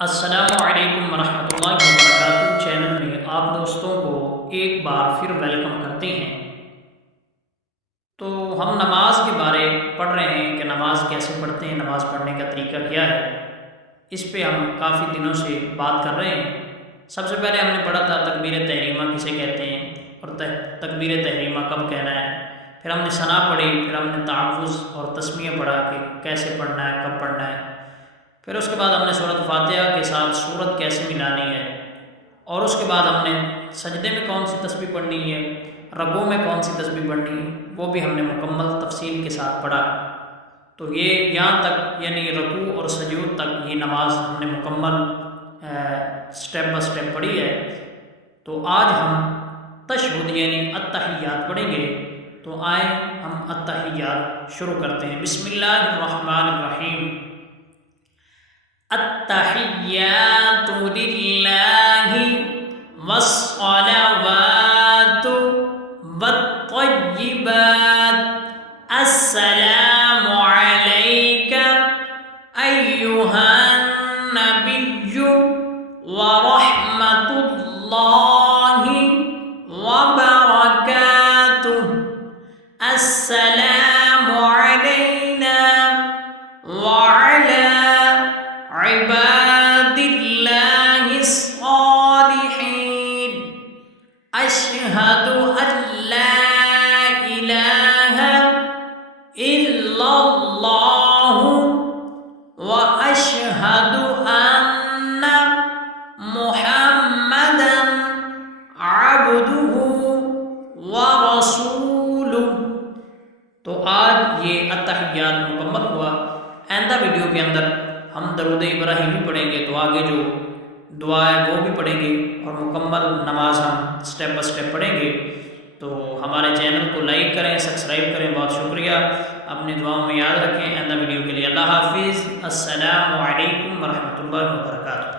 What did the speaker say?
السلام علیکم ورحمۃ اللہ وبرکاتہ چینل میں آپ دوستوں کو ایک بار پھر ویلکم کرتے ہیں۔ تو ہم نماز کے بارے پڑھ رہے ہیں کہ نماز کیسے پڑھتے ہیں، نماز پڑھنے کا طریقہ کیا ہے۔ اس پہ ہم کافی دنوں سے بات کر رہے ہیں۔ سب سے پہلے ہم نے پڑھا تھا تکبیر تحریمہ کسے کہتے ہیں اور تکبیر تحریمہ کب کہنا ہے۔ پھر ہم نے ثنا پڑھی، پھر ہم نے تحفظ اور تسمیہ پڑھا کہ کیسے پڑھنا ہے، کب پڑھنا ہے۔ پھر اس کے بعد ہم نے سورۃ فاتحہ کے ساتھ سورت کیسے ملانی ہے، اور اس کے بعد ہم نے سجدے میں کون سی تسبیح پڑھنی ہے، رکوع میں کون سی تسبیح پڑھنی ہے، وہ بھی ہم نے مکمل تفصیل کے ساتھ پڑھا۔ تو یہ یہاں تک یعنی رکوع اور سجود تک یہ نماز ہم نے مکمل سٹیپ بائی سٹیپ پڑھی ہے۔ تو آج ہم تشہد یعنی التحیات پڑھیں گے۔ تو آئیں ہم التحیات شروع کرتے ہیں۔ بسم اللہ الرحمن الرحیم۔ التحیات للہ والصلوات والطیبات السلام علیک ایہا النبی ورحمۃ اللہ وبرکاتہ السلام علینا وعلی عباد اللہ الصالحین اشہد ان لا الہ الا اللہ واشہد ان محمدا عبدہ ورسولہ۔ تو آج یہ التحیات مکمل ہوا۔ آئندہ ویڈیو کے اندر ہم درود ابراہیمی پڑھیں گے، تو آگے جو دعا ہے وہ بھی پڑھیں گے اور مکمل نماز ہم سٹیپ بائی سٹیپ پڑھیں گے۔ تو ہمارے چینل کو لائک کریں، سبسکرائب کریں۔ بہت شکریہ، اپنی دعاؤں میں یاد رکھیں۔ آئندہ ویڈیو کے لیے اللہ حافظ۔ السلام علیکم ورحمۃ اللہ وبرکاتہ۔